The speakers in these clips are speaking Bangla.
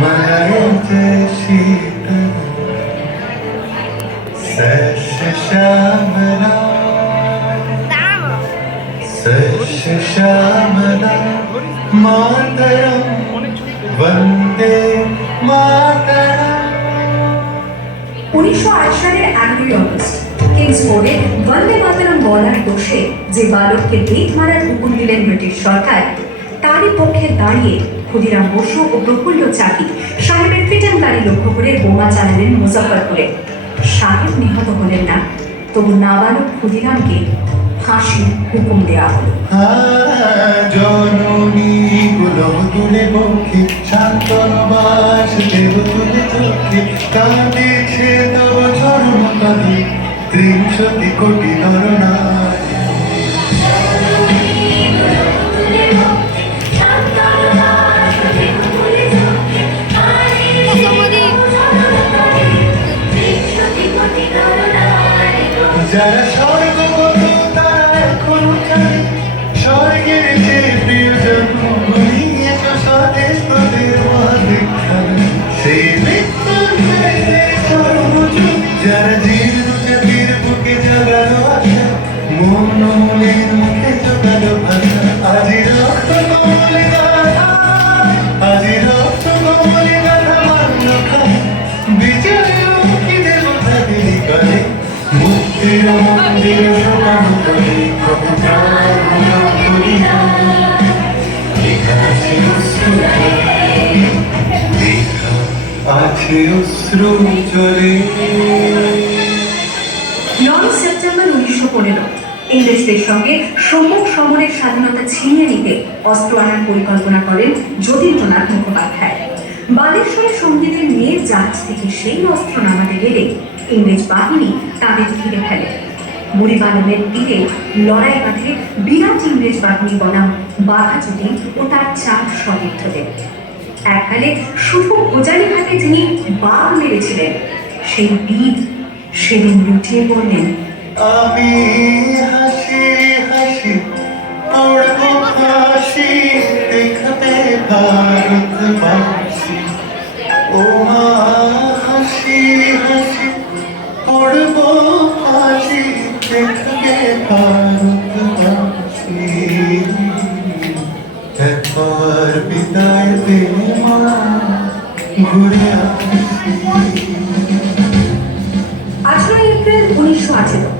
मनायचे शीतल सश्यामला सश्यामला मातरम वंदे मातरम। 1908 সালের 11ই অগস্ট কিংসফোর্ডে বন্দে মাতরম বলার দোষে যে বালককে বেত মারার হুকুম দিলেন ব্রিটিশ সরকার, তারই পক্ষে দাঁড়িয়ে ক্ষুদিরাম বসু ও প্রফুল্ল চাকি সাহেবের ফিটেন গাড়ি লক্ষ্য করে বোমা চালালেন মুজফ্ফরপুরে। সাহেব নিহত হলেন না, তবু নাবালক ক্ষুদিরামকে ফাঁসির হুকুম দেওয়া হলো। জননী গুলব তুলে বক্ষে শান্তনবাস দেব তুলে চোখে কাঁদেছে তব চরণ কাঁধে ৩০০ কোটি নরনারী। যারা স্বর্গগত তারা এখনো জানে স্বর্গের যে প্রিয়জন ঘুরিয়েছ স্বদেশ তোদের মহাদীক্ষায় সেই মৃত্যুর ফেলে সর্বযুগ যারা জীর্ণ জাতির বুকে জাগালো আশা মনের মুখে জোগালো ভাষা। আজি রক্ত কমলে গাথা আজি রক্ত কমলে গাথা মান্য খায় বিজয় মুখী দেবতা দিলি কালে মুক্তির মন্দির সমান করে কবি প্রাণ করিয়া আছে অশ্রু আছে অশ্রু জলে। 9 সেপ্টেম্বর 1915 ইংরেজদের সঙ্গে সম্মুখ সমরের স্বাধীনতা ছিনিয়ে নিতে অস্ত্র আনার পরিকল্পনা করেন যতীন্দ্রনাথ মুখোপাধ্যায়। বালেশ্বরের সঙ্গীতের মেয়ের জাহাজ থেকে সেই অস্ত্র নামাতে গেলে ইংরেজ বাহিনী তাদের ঘিরে ফেলে। বুড়িবালনের তীরে লড়াই বাঁধে বিরাট ইংরেজ বাহিনী বনাম বাঘাযতীন ও তার 4 সতীর্থদের। এককালে শুধু গোজালিঘাটে যিনি বাঘ মেরেছিলেন সেই বীর সেদিন লুটিয়ে পড়লেন। আমি হাসি হাসি পড়ব ফাঁসি দেখবে ভারতবাসী ও মা হাসি হাসি পড়ব ফাঁসি দেখবে ভারতবাসী একবার বিদায় দে মা ঘুরে আসি। 18 এপ্রিল 1918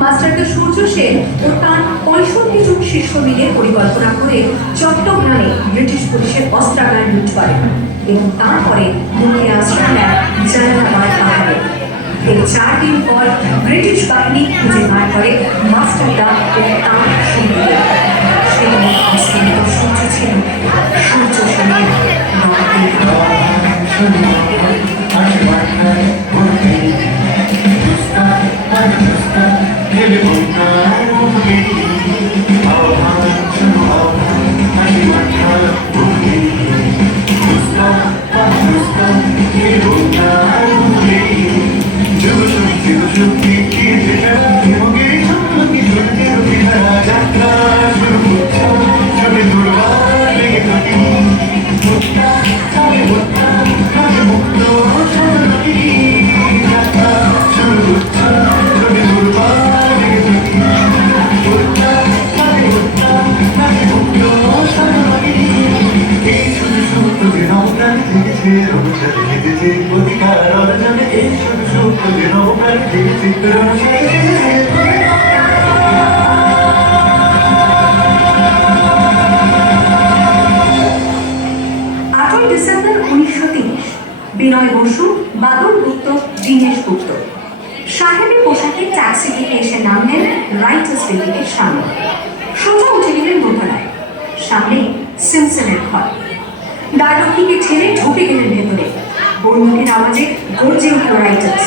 মাস্টারকে সূর্য সেন ও তার 65 জন শিষ্য মিলে পরিকল্পনা করে চট্টগ্রামে ব্রিটিশ পুলিশের অস্ত্রাগার লুট করে এবং তারপরে মুখে আশ্রয় নেয় জালালাবাদ পাহাড়ে। এর 4 দিন পর ব্রিটিশ বাহিনী খুঁজে বার করে মাস্টারদা ও তার সঙ্গীদের। সেদিন অস্ত্রিত সূর্য ছিল সূর্য সেনের ডিসেম্বর 1930 বিনয় বসু, বাদল গুপ্ত, দীনেশ গুপ্ত সাহেবের পোশাকে ট্যাক্সি থেকে এসে নামলেন রাইটার্স বিল্ডিং এর সামনে। সোজা উঠে গেলেন দোতলায়, সামনে সিমসনের ঘর। দ্বাররক্ষীকে ঠেলে ঢুকে গেলেন ভেতরে। বন্দুকের আওয়াজে গর্জে উঠল রাইটার্স।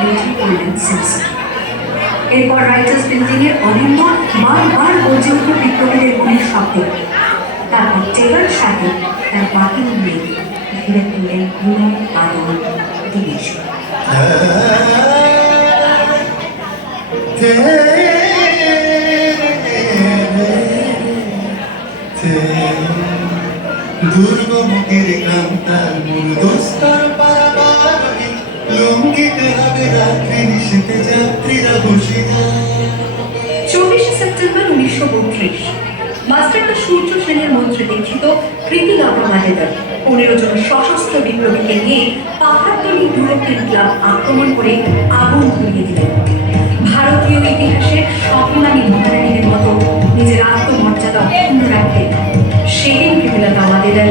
লুটিয়ে পড়লেন সিমসন। এরপর রাইটার্স বিল্ডিং এর অলিন্দ বারবার গর্জে উঠল বিপ্লবীদের গুলির শব্দে। তারপর টেলর সাহেব তার বাকি মেয়ে ঘিরে তুললেন গুলি বাদল দীনেশ। দুর্গমুখের কান্তার মূলদস্তর পারাবারহী লুঙ্গিতে হবে রাত্রি নিশীতে যাত্রীরা বসে যায়। 24শে সেপ্টেম্বর 1932 মাস্টারদা সূর্য সেনের মন্ত্রে দীক্ষিত কৃতিলতা মাঝেদার 15 জন সশস্ত্র বিপ্লবীকে নিয়ে পাহাড়তলি ইউরোপিয়ান ক্লাব আক্রমণ করে আগুন ধরিয়ে দিলেন। ভারতীয় ইতিহাসের স্বাভিমানী মহারানীদের মতো নিজের আত্মমর্যাদা অক্ষুণ্ণ রাখতে সেদিন কৃতিলতা মাঝেদার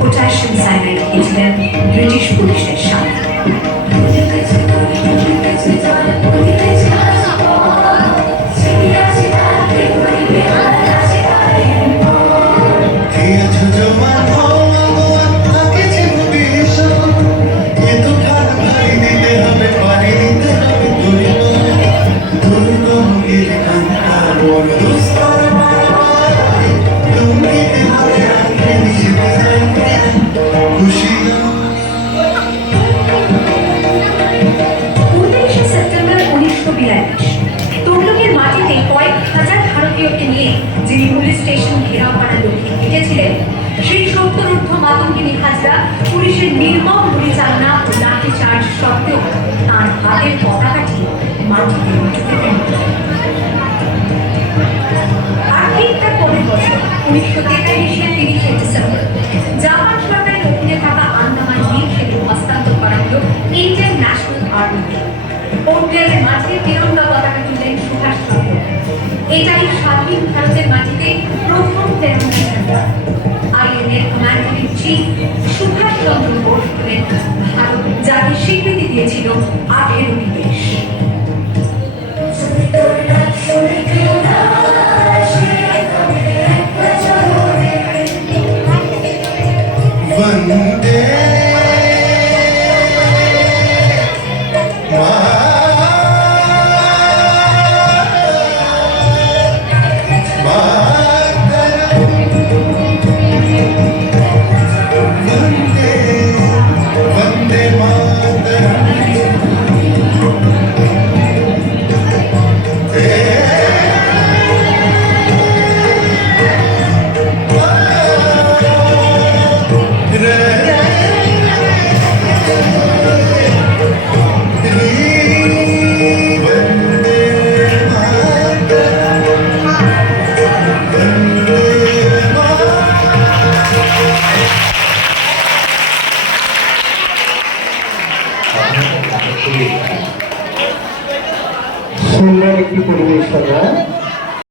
পটাশিয়াম সায়ানাইড খেয়েছিলেন ব্রিটিশ পুলিশের সামনে। তমলুকের মাটিতে কয়েক হাজার ভারতীয়কে নিয়ে যিনি পুলিশ স্টেশন ঘেরাও করার লক্ষ্যে হেঁটেছিলেন, সেই সত্যরুদ্ধ মাতঙ্গিনী হাজরা পুলিশের নির্মম পরিচালনা ও লাঠিচার্জ সত্ত্বেও তাঁর হাতের পতাকাটি মাটিতে উঠতে দেন। আর ঠিক তার পরের বছর 1943-এর 30শে ডিসেম্বর জাপান সরকারের অধীনে থাকা আন্দামান দ্বীপ সেতু হস্তান্তর করা হল ইন্ডিয়ান ন্যাশনাল আর্মিকে। পোর্টব্লেয়ারের মাঠে তিরঙ্গা পতাকা তুললেন সুভাষচন্দ্র। এটাই স্বাধীন ভারতের মাটিতে প্রথম তেরঙ্গা ঝান্ডা। আইএনএর commander in chief Subhash Chandra Bose হলেন ভারত যাকে স্বীকৃতি দিয়েছিল 18টি দেশ। वंदे সুন্দর একটি পরিবেশ।